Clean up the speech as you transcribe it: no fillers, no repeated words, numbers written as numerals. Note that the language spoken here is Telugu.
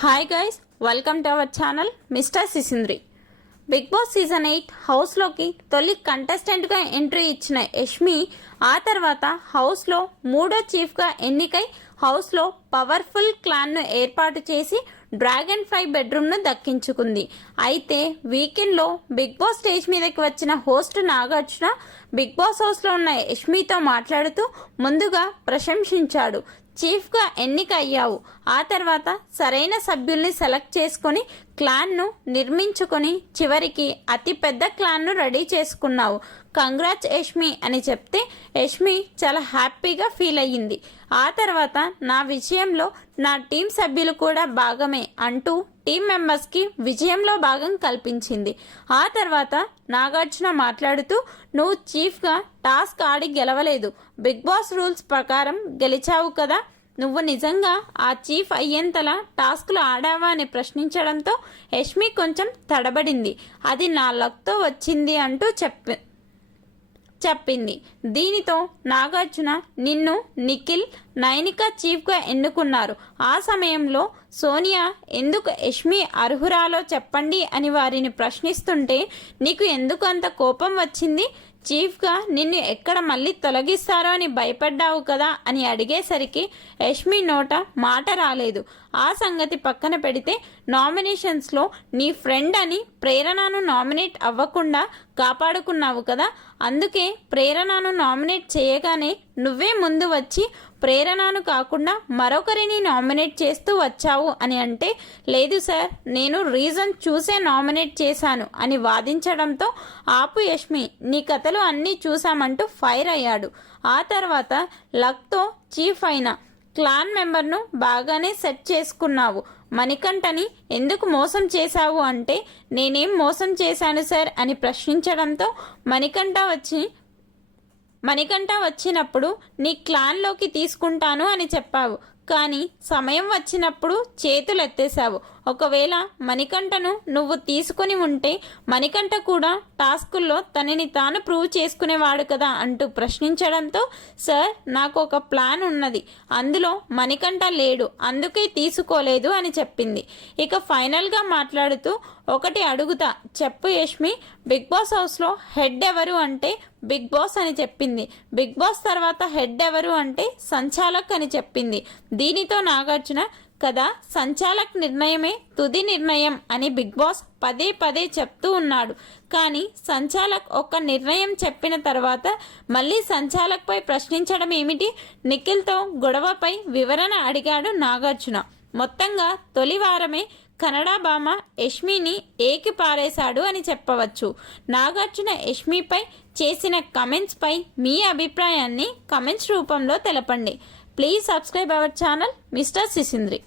Hi guys, welcome to our channel mister Sisindri. Big boss season 8 హౌస్లోకి తొలి కంటెస్టెంట్గా ఎంట్రీ ఇచ్చిన యష్మి ఆ తర్వాత హౌస్లో మూడో చీఫ్గా ఎన్నికై హౌస్లో పవర్ఫుల్ క్లాన్ను ఏర్పాటు చేసి డ్రాగన్ ఫ్లై బెడ్రూమ్ను దక్కించుకుంది. అయితే వీకెండ్లో బిగ్ బాస్ స్టేజ్ మీదకి వచ్చిన హోస్ట్ నాగార్జున బిగ్ బాస్ హౌస్లో ఉన్న యష్మితో మాట్లాడుతూ ముందుగా ప్రశంసించాడు. చీఫ్గా ఎన్నిక అయ్యావు, ఆ తర్వాత సరైన సభ్యుల్ని సెలెక్ట్ చేసుకొని క్లాన్ను నిర్మించుకొని చివరికి అతి పెద్ద క్లాన్ను రెడీ చేసుకున్నావు. కంగ్రాట్స్ యష్మి అని చెప్తే యష్మి చాలా హ్యాపీగా ఫీల్ అయ్యింది. ఆ తర్వాత నా విజయంలో నా టీం సభ్యులు కూడా భాగమే అంటూ టీం మెంబర్స్కి విజయంలో భాగం కల్పించింది. ఆ తర్వాత నాగార్జున మాట్లాడుతూ నువ్వు చీఫ్గా టాస్క్ ఆడి గెలవలేదు, బిగ్ బాస్ రూల్స్ ప్రకారం గెలిచావు కదా, నువ్వు నిజంగా ఆ చీఫ్ అయ్యేంతలా టాస్క్లు ఆడావా అని ప్రశ్నించడంతో యష్మి కొంచెం తడబడింది. అది నా లక్తో వచ్చింది అంటూ చెప్పింది. దీనితో నాగార్జున నిన్ను నిఖిల్, నైనిక చీఫ్గా ఎన్నుకున్నారు. ఆ సమయంలో సోనియా ఎందుకు యష్మి అర్హురాలో చెప్పండి అని వారిని ప్రశ్నిస్తుంటే నీకు ఎందుకు అంత కోపం వచ్చింది, చీఫ్గా నిన్ను ఎక్కడ మళ్ళీ తొలగిస్తారో అని భయపడ్డావు కదా అని అడిగేసరికి యష్మి నోట మాట రాలేదు. ఆ సంగతి పక్కన పెడితే నామినేషన్స్లో నీ ఫ్రెండ్ అని ప్రేరణను నామినేట్ అవ్వకుండా కాపాడుకున్నావు కదా, అందుకే ప్రేరణను నామినేట్ చేయగానే నువ్వే ముందు వచ్చి ప్రేరణను కాకుండా మరొకరిని నామినేట్ చేస్తూ వచ్చావు అని అంటే లేదు సార్, నేను రీజన్ చూసే నామినేట్ చేశాను అని వాదించడంతో ఆపు యష్మి, నీ కథలు అన్నీ చూసామంటూ ఫైర్ అయ్యాడు. ఆ తర్వాత లక్తో చీఫ్ అయిన క్లాన్ మెంబర్ను బాగానే సెట్ చేసుకున్నావు. మణికంఠని ఎందుకు మోసం చేశావు అంటే నేనేం మోసం చేశాను సార్ అని ప్రశ్నించడంతో మణికంఠ వచ్చినప్పుడు నీ క్లాన్లోకి తీసుకుంటాను అని చెప్పావు, కానీ సమయం వచ్చినప్పుడు చేతులు ఎత్తేసావు. ఒకవేళ మణికంఠను నువ్వు తీసుకుని ఉంటే మణికంఠ కూడా టాస్కుల్లో తనని తాను ప్రూవ్ చేసుకునేవాడు కదా అంటూ ప్రశ్నించడంతో సార్ నాకు ఒక ప్లాన్ ఉన్నది, అందులో మణికంఠ లేడు, అందుకే తీసుకోలేదు అని చెప్పింది. ఇక ఫైనల్గా మాట్లాడుతూ ఒకటి అడుగుతా చెప్పు యష్మి, బిగ్ బాస్ హౌస్లో హెడ్ ఎవరు అంటే బిగ్ బాస్ అని చెప్పింది. బిగ్ బాస్ తర్వాత హెడ్ ఎవరు అంటే సంచాలక్ అని చెప్పింది. దీనితో నాగార్జున కదా సంచాలక్ నిర్ణయమే తుది నిర్ణయం అని బిగ్ బాస్ పదే పదే చెప్తూ ఉన్నాడు. కానీ సంచాలక్ ఒక నిర్ణయం చెప్పిన తర్వాత మళ్ళీ సంచాలక్పై ప్రశ్నించడం ఏమిటి? నిఖిల్తో గొడవపై వివరణ అడిగాడు నాగార్జున. మొత్తంగా తొలి వారమే కన్నడ భామ యష్మిని ఏకి పారేశాడు అని చెప్పవచ్చు. నాగార్జున యష్మిపై చేసిన కమెంట్స్పై మీ అభిప్రాయాన్ని కమెంట్స్ రూపంలో తెలపండి. Please subscribe our channel mister సిసింద్రి.